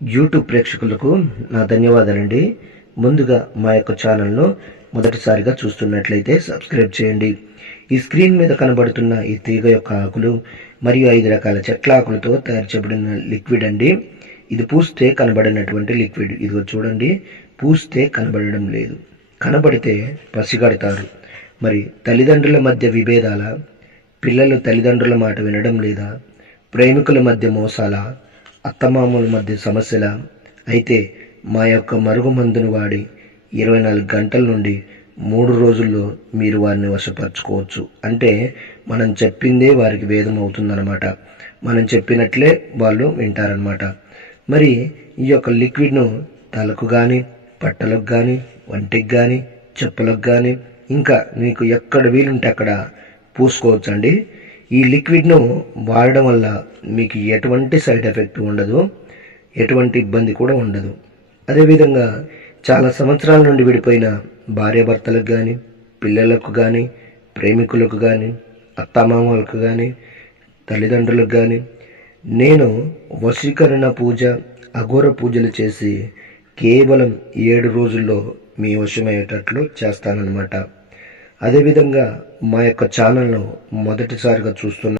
YouTube ప్రేక్షకులకు నా ధన్యవాదాలండి. ముందుగా మా యొక్క ఛానల్ను మొదటిసారిగా చూస్తున్నట్లయితే సబ్స్క్రైబ్ చేయండి. ఈ స్క్రీన్ మీద కనబడుతున్న ఈ తీగ యొక్క ఆకులు మరియు 5 రకాల చెట్ల ఆకులతో తయారు చేయబడిన లిక్విడ్ అండి. ఇది పూస్తే కనబడినటువంటి లిక్విడ్. ఇదిగో చూడండి, పూస్తే కనబడడం లేదు, కనబడితే పసిగడతారు. మరి తల్లిదండ్రుల మధ్య విభేదాల, పిల్లలు తల్లిదండ్రుల మాట వినడం లేదా, ప్రేమికుల మధ్య మోసాల, అత్తమామల మధ్య సమస్యల, అయితే మా యొక్క మరుగుమందును వాడి 24 గంటల నుండి 3 రోజుల్లో మీరు వారిని వశపరచుకోవచ్చు. అంటే మనం చెప్పిందే వారికి వేదం అవుతుందన్నమాట. మనం చెప్పినట్లే వాళ్ళు వింటారనమాట. మరి ఈ యొక్క లిక్విడ్ను తలకు కానీ, బట్టలకు కానీ, వంటికి కానీ, చెప్పులకు కానీ, ఇంకా మీకు ఎక్కడ వీలుంటే అక్కడ పూసుకోవచ్చండి. ఈ లిక్విడ్ను వాడడం వల్ల మీకు ఎటువంటి సైడ్ ఎఫెక్ట్ ఉండదు, ఎటువంటి ఇబ్బంది కూడా ఉండదు. అదేవిధంగా చాలా సంవత్సరాల నుండి విడిపోయిన భార్యాభర్తలకు కానీ, పిల్లలకు కానీ, ప్రేమికులకు కానీ, అత్తామామలకు కానీ, తల్లిదండ్రులకు కానీ నేను వశీకరణ పూజ, అఘోర పూజలు చేసి కేవలం 7 రోజుల్లో మీ వశమయ్యేటట్లు చేస్తానన్నమాట. అదేవిధంగా మా యొక్క ఛానల్ను మొదటిసారిగా చూస్తున్న